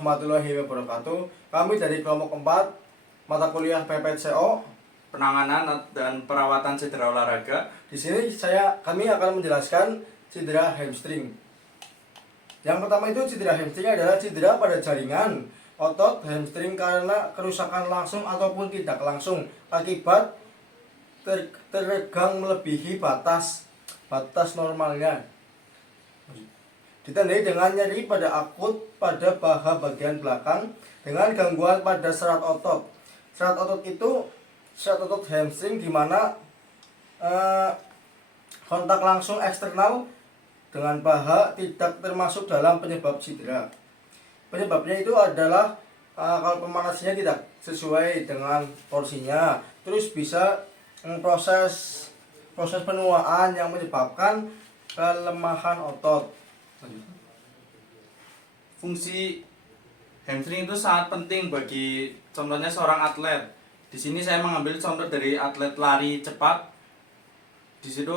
warahmatullahi wabarakatuh. Kami dari kelompok 4 mata kuliah PPCO Penanganan dan perawatan cedera olahraga. Di sini kami akan menjelaskan cedera hamstring. Yang pertama itu cedera hamstring adalah cedera pada jaringan otot hamstring karena kerusakan langsung ataupun tidak langsung akibat tertegang melebihi batas normalnya. Ditandai dengan nyeri pada akut pada paha bagian belakang dengan gangguan pada serat otot. Serat otot hamstring di mana kontak langsung eksternal dengan paha tidak termasuk dalam penyebab cedera. Penyebabnya itu adalah kalau pemanasannya tidak sesuai dengan porsinya, terus bisa proses penuaan yang menyebabkan kelemahan otot. Fungsi hamstring itu sangat penting bagi contohnya seorang atlet. Di sini saya mengambil contoh dari atlet lari cepat. Di situ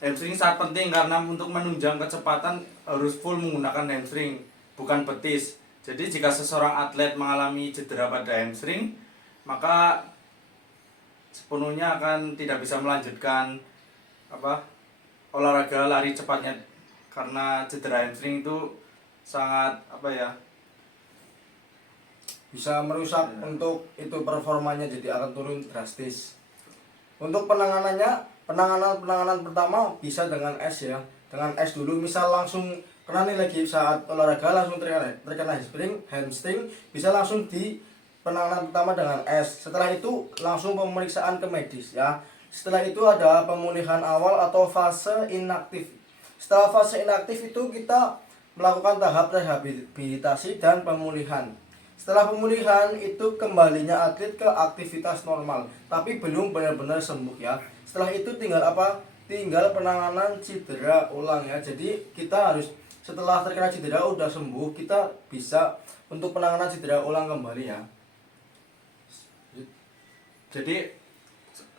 hamstring sangat penting karena untuk menunjang kecepatan harus full menggunakan hamstring, bukan betis. Jadi jika seseorang atlet mengalami cedera pada hamstring, maka sepenuhnya akan tidak bisa melanjutkan olahraga lari cepatnya karena cedera hamstring itu sangat bisa merusak untuk itu performanya, jadi akan turun drastis. Untuk penanganan pertama bisa dengan es ya. Dengan es dulu, misal langsung kena nih lagi saat olahraga langsung terkena hamstring, bisa langsung di penanganan pertama dengan es. Setelah itu langsung pemeriksaan ke medis ya. Setelah itu ada pemulihan awal atau fase inaktif. Setelah fase inaktif itu kita melakukan tahap rehabilitasi dan pemulihan. Setelah pemulihan itu kembalinya atlet ke aktivitas normal, tapi belum benar-benar sembuh ya. Setelah itu tinggal penanganan cedera ulang ya. Jadi kita harus setelah terkena cedera udah sembuh, kita bisa untuk penanganan cedera ulang kembali ya. Jadi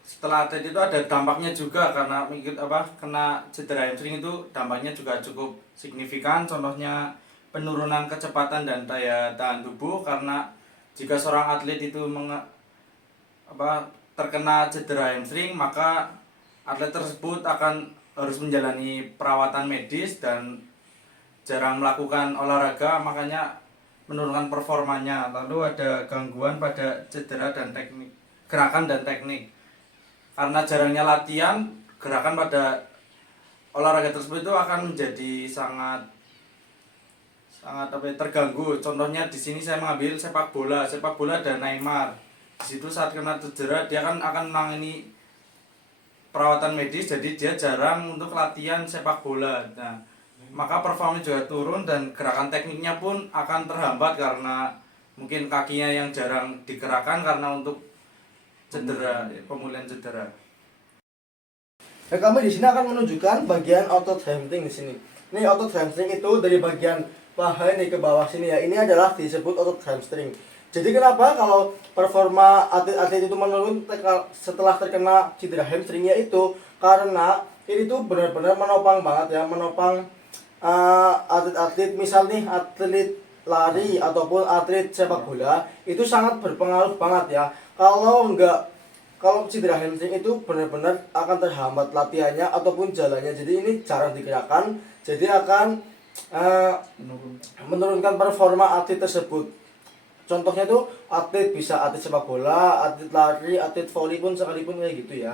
setelah atlet itu ada dampaknya juga karena kena cedera hamstring itu dampaknya juga cukup signifikan. Contohnya penurunan kecepatan dan daya tahan tubuh, karena jika seorang atlet itu terkena cedera hamstring, maka atlet tersebut akan harus menjalani perawatan medis dan jarang melakukan olahraga, makanya menurunkan performanya. Lalu ada gangguan pada cedera dan teknik gerakan dan teknik. Karena jarangnya latihan, gerakan pada olahraga tersebut itu akan menjadi sangat terganggu. Contohnya di sini saya mengambil sepak bola dan Neymar. Di situ saat kena cedera dia akan menangani perawatan medis, jadi dia jarang untuk latihan sepak bola. Nah, maka performa juga turun dan gerakan tekniknya pun akan terhambat karena mungkin kakinya yang jarang digerakkan karena untuk pemulihan cedera. Nah, kami di sini akan menunjukkan bagian otot hamstring di sini. Ini otot hamstring itu dari bagian paha ini ke bawah sini ya. Ini adalah disebut otot hamstring. Jadi kenapa kalau performa atlet itu menurun setelah terkena cedera hamstringnya itu karena ini tuh benar-benar menopang banget ya, menopang atlet-atlet, misal nih atlet lari ataupun atlet sepak bola itu sangat berpengaruh banget ya. Kalau cedera hamstring itu benar-benar akan terhambat latihannya ataupun jalannya, jadi ini jarang digerakkan, jadi akan menurunkan performa atlet tersebut. Contohnya tuh atlet sepak bola, atlet lari, atlet voli pun sekalipun kayak gitu ya.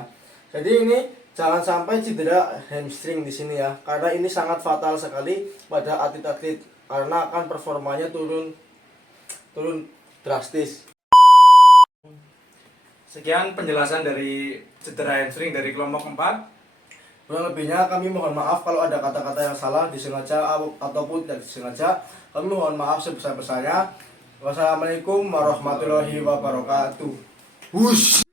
Jadi ini jangan sampai cedera hamstring di sini ya, karena ini sangat fatal sekali pada atlet-atlet karena akan performanya turun drastis. Sekian penjelasan dari cedera hamstring dari kelompok 4. Kurang lebihnya kami mohon maaf kalau ada kata-kata yang salah, disengaja ataupun tidak disengaja. Kami mohon maaf sebesar-besarnya. Wassalamualaikum warahmatullahi wabarakatuh. Wush.